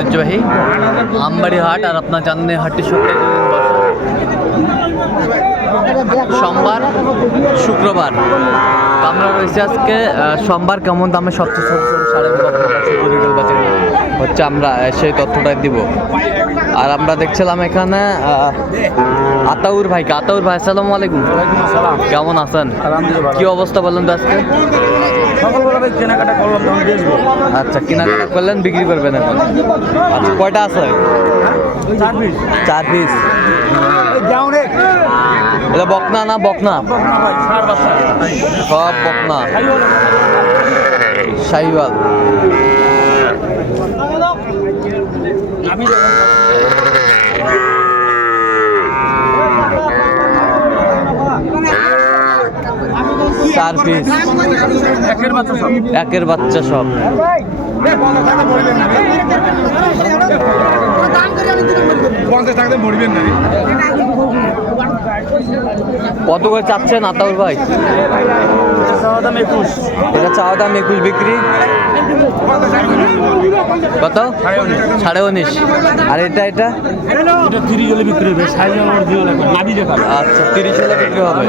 ঐতিহ্যবাহী আমবাড়ি হাট আর আপনার জানেন হাটটি সপ্তাহে সোমবার, শুক্রবার। আমরা রয়েছি আজকে সোমবার কেমন দামে সবচেয়ে ছোট ছোট সাড়ে রিটেল বাজার হচ্ছে আমরা সেই তথ্যটা দিব। আর আমরা দেখছিলাম এখানে আতাউর ভাইকে। আতাউর ভাই আসসালামু আলাইকুম। কেমন আছেন? কি অবস্থা বলেন তো আজকে? কেনাকাটা করলাম আচ্ছা কেনাকাটা করলেন বিক্রি করবেন এখন? আচ্ছা কয়টা আছে? চার পিস। এটা বকনা না বকনা? সব বকনা। শাহিওয়াল। আমি চার পিস একের বাচ্চা সব। কত করে চাচ্ছেন আতাউর ভাই? চাওয়া দাম একুশ। এটা চাওয়া দাম একুশ বিক্রি। কত? সাড়ে উনিশ। আর এটা এটা? এটা তিরিশ হলে বিক্রি হবে দেখার আচ্ছা তিরিশ হলে বিক্রি হবে।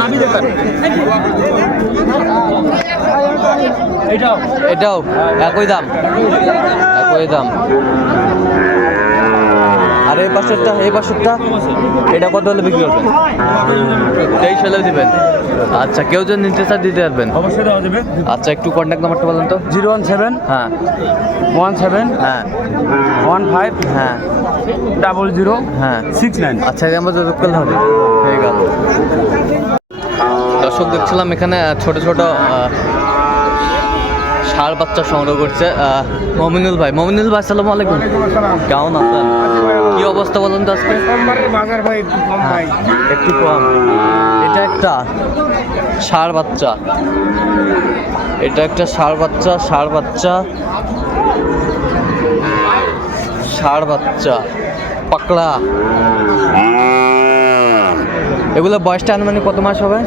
এটাও একই দাম একই দাম। পাশেরটা এই পাশেরটা এটা কত হলে বিক্রি করবেন? তেইশ হলে দিবেন। আচ্ছা কেউ যদি নিতে চান দিতে পারবেন। অবশ্যই দেওয়া যাবে। আচ্ছা একটু কন্ট্যাক্ট নাম্বারটা বলেন তো। জিরো ওয়ান সেভেন হ্যাঁ। ওয়ান সেভেন হ্যাঁ। ওয়ান ফাইভ হ্যাঁ। ডাবল জিরো হ্যাঁ। Six nine. আচ্ছা এই আমরা যোগ করলে হবে। হয়ে গেল। দর্শক দেখছিলাম এখানে ছোট ছোট ষাঁড় বাচ্চা সংগ্রহ করছে মমিনুল ভাই। মমিনুল ভাই, আসসালামু আলাইকুম। কেমন আছেন? কি অবস্থা বলুন তো আজকে? ভাই একটু কম। এটা একটা ষাঁড় বাচ্চা। এটা একটা ষাঁড় বাচ্চা ষাঁড় বাচ্চা। ষাঁড় বাচ্চা। পাকড়া এগুলো বয়সটা আনুমানিক কত মাস হবে?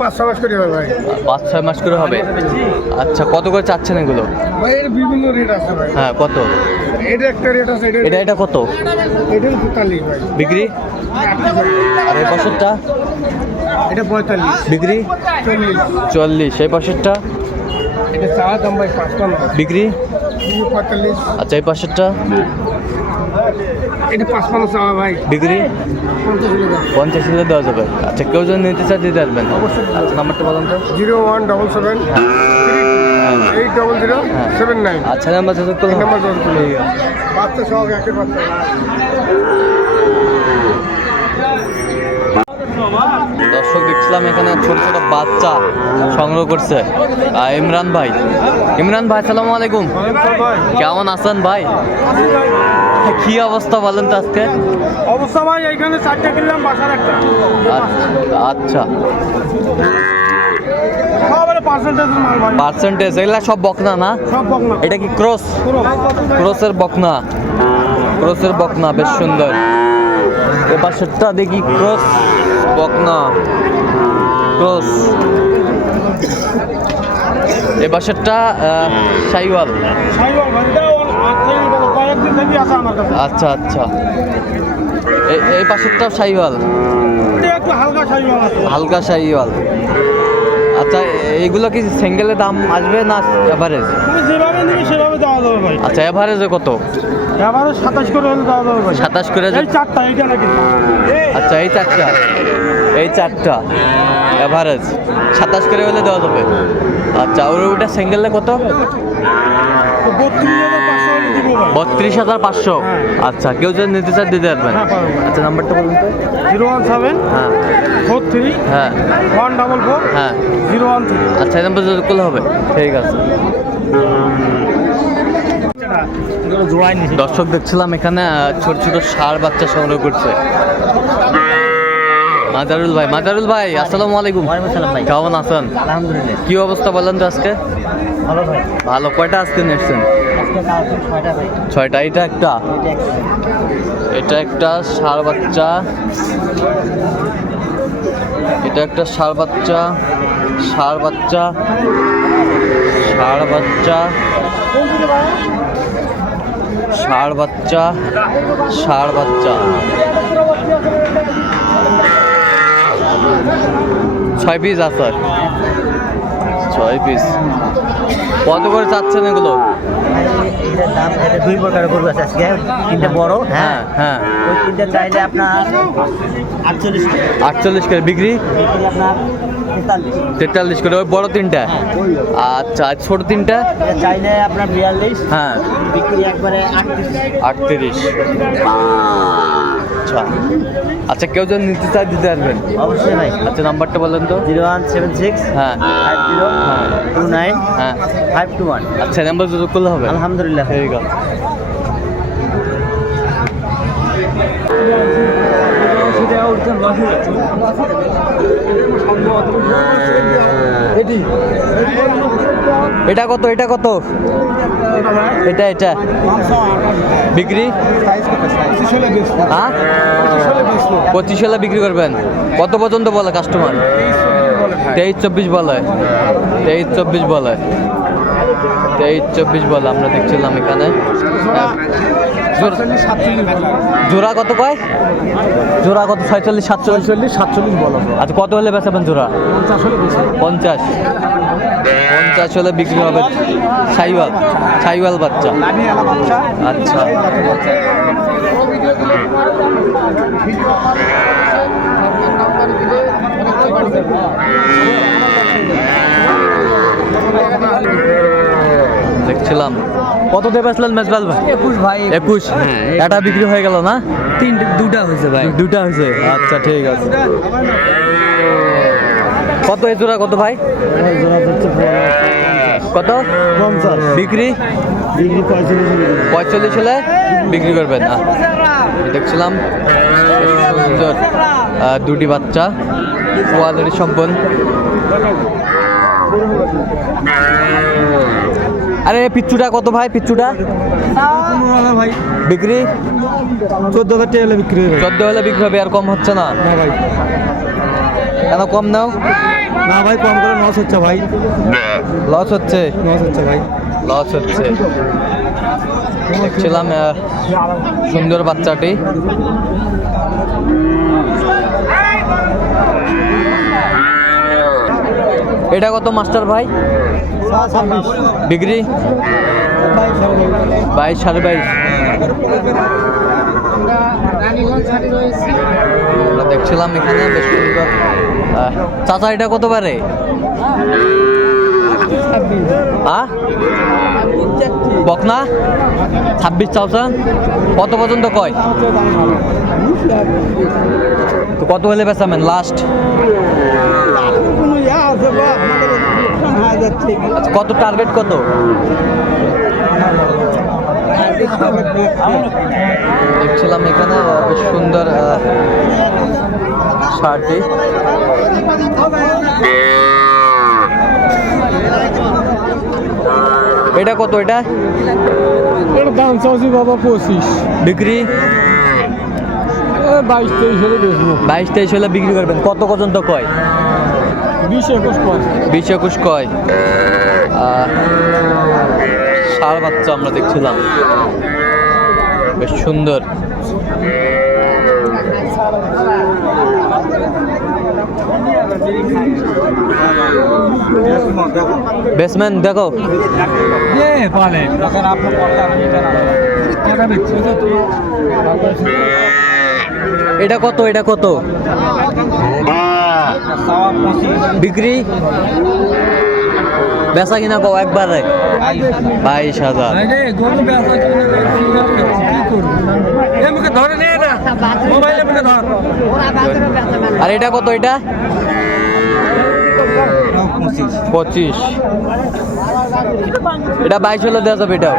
পাঁচ ছ মাস করে হবে ভাই। পাঁচ ছয় মাস করে হবে? আচ্ছা কত করে চাচ্ছেন এগুলো? ভাই এর বিভিন্ন রেট আছে ভাই। হ্যাঁ কত? এটা একটা রেট আছে এটা এটা কত? এটা পঁয়তাল্লিশ ভাই। বিক্রি? আর এই বছরটা এটা পঁয়তাল্লিশ। বিক্রি? চল্লিশ। চল্লিশ। এই বছরটা এটা চাওয়া দাম ভাই বিক্রি? পঁয়তাল্লিশ। আচ্ছা এই পাশেরটা? এটা পাঁচপান্ন চাওয়া ভাই। বিক্রি? পঞ্চাশ হলে হাজার দেওয়া যাবে। আচ্ছা কেউ যদি নিতে দিতে পারবেন। আচ্ছা নাম্বারটা বলুন তো। Zero one double seven eight double zero হ্যাঁ। Seven nine. আচ্ছা নাম্বার যোগাযোগ করুন নাম্বার যোগাযোগ করুন। বাচ্চা সহ একের বাচ্চা। দর্শক দেখছিলাম এখানে ছোট ছোট বাচ্চা সংগ্রহ করছে। ইমরান ভাই। ইমরান ভাই সালাম আলাইকুম। কেমন আছেন ভাই। কি অবস্থা বলেন তো আজকে? অবস্থা ভাই এইখানে চারটে কিনলাম বাসার একটা। আচ্ছা, আচ্ছা। পার্সেন্টেজ এগুলা সব বকনা না? এটা কি ক্রস? ক্রসের বকনা। ক্রসের বকনা বেশ সুন্দর। দেখি ক্রস বকনা। ক্রস। সাইওয়াল। আচ্ছা আচ্ছা। এই পাশেরটা সাইওয়াল? হালকা সাইওয়াল। আচ্ছা এইগুলো কি সিঙ্গেলের দাম আসবে না এভারেজ আচ্ছা অ্যাভারেজে কত? সাতাশ করে হলে করে চারটা আচ্ছা এই চারটা। এই চারটা। এভারেজ সাতাশ করে হলে দেওয়া যাবে। আচ্ছা আর ওটা সিঙ্গেলে কত বত্রিশ হাজার পাঁচশো। আচ্ছা কেউ যদি নিতে চায় দিতে পারবেন। হ্যাঁ, আচ্ছা নাম্বারটা বলুন তো। জিরো ওয়ান সেভেন হ্যাঁ। ফোর থ্রি হ্যাঁ। ওয়ান ডাবল ফোর হ্যাঁ। জিরো ওয়ান থ্রি আচ্ছা এই নাম্বার যোগাযোগ করলে হবে ঠিক আছে। দর্শক দেখছিলাম এখানে ছোট ছোট সার বাচ্চা সংগ্রহ করছে। মাজারুল ভাই মাজারুল ভাই আসসালামু আলাইকুম। ভাই। কেমন আছেন? আলহামদুলিল্লাহ। কি অবস্থা বলেন তো আজকে? ভালো ভাই। ভালো কয়টা আজকে কালকে ছয়টা, এটা একটা? এটা একটা ষাঁড় বাচ্চা। এটা একটা ষাঁড় বাচ্চা ষাঁড় বাচ্চা ষাঁড় বাচ্চা, ষাড় বাচ্চা ষাড় বাচ্চা। ছয় পিস আছে। ছয় পিস কত করে চাচ্ছেন এগুলো? দাম এটা দুই প্রকার গরু আছে আজকে। তিনটে বড় হ্যাঁ? হ্যাঁ হ্যাঁ। ওই তিনটে চাইলে আপনার আটচল্লিশ আটচল্লিশ করে বিক্রি? আপনার তেতাল্লিশ। তেতাল্লিশ করে ওই বড় তিনটা? আচ্ছা আর ছোট তিনটা? চাইলে আপনার বিয়াল্লিশ। হ্যাঁ। বিক্রি একবারে আটত্রিশ। আটত্রিশ। আচ্ছা। আচ্ছা কেউ যদি নিতে চায় দিতে পারবেন? অবশ্যই ভাই। আচ্ছা নাম্বারটা বলেন তো। জিরো ওয়ান সেভেন সিক্স হ্যাঁ। ফাইভ জিরো টু নাইন হ্যাঁ। Five two one. আচ্ছা নাম্বার যোগ করলে হবে? আলহামদুলিল্লাহ। ঠিক আছে এটা কত এটা কত? এটা এটা। বিক্রি? হ্যাঁ? পঁচিশ হলে বিক্রি করবেন। কত পর্যন্ত বলে কাস্টমার তেইশ চব্বিশ বলে। তেইশ চব্বিশ বলে। তেইশ চব্বিশ বলে আমরা দেখছিলাম এখানে। জোড়া কত কয়? জোড়া কত? ছয়চল্লিশ সাতচল্লিশ? চল্লিশ সাতচল্লিশ বলো। আচ্ছা কত হলে বেচাবেন জোড়া? পঞ্চাশ পঞ্চাশ। পঞ্চাশ হলে বিক্রি হবে সাইওয়াল সাইওয়াল বাচ্চা। আচ্ছা। দেখছিলাম। কত দিয়ে বেচলেন মেজবাল ভাই? একুশ ভাই। একুশ? এটা বিক্রি হয়ে গেল না? তিনটে দুটা হয়েছে ভাই। দুটা হয়েছে? আচ্ছা ঠিক আছে। কত এই জোড়া, কত ভাই? কত? বিক্রি? পঁয়তাল্লিশ হলে বিক্রি করবেন না। দেখছিলাম দুটি বাচ্চা কোয়ালিটি সম্পন্ন আরে, পিচ্চুটা কত ভাই, পিচ্চুটা? ভাই বিক্রি চোদ্দ হাজার টাকা হলে বিক্রি? চোদ্দ হলে বিক্রি হবে। আর কম হচ্ছে না? কেন কম নাও? না ভাই কম করে লস হচ্ছে ভাই। লস হচ্ছে? নশ হচ্ছে ভাই। লস হচ্ছে। দেখছিলাম সুন্দর বাচ্চাটি। এটা কত মাস্টার ভাই? বিক্রি বাইশ সাড়ে বাইশ। দেখছিলাম এখানে বেশ সুন্দর চাচা, এটা কত পারে বকনা? ছাব্বিশ থাউজেন্ড কত পর্যন্ত কয়? কত হলে বেচাবেন? লাস্ট আচ্ছা কত টার্গেট কত? দেখছিলাম এখানে সুন্দর শার্টটি। এটা কত এটা? এর দাম চাচ্ছি বাবা পঁচিশ। বিক্রি? বাইশ তেইশ হলে বেচবো। বাইশ তেইশ হলে বিক্রি করবেন। কত পর্যন্ত কয়? বিশ একুশ কয়। বিশ একুশ কয়। ষাঁড় বাচ্চা আমরা দেখছিলাম। বেশ সুন্দর। বেসম্যান দেখো। এটা কত এটা কত? বিক্রি? বেচা কিনা কও একবারে? বাইশ হাজার। আর এটা কত এটা? পঁচিশ। এটা বাইশ হলে দেওয়া যাবে এটাও।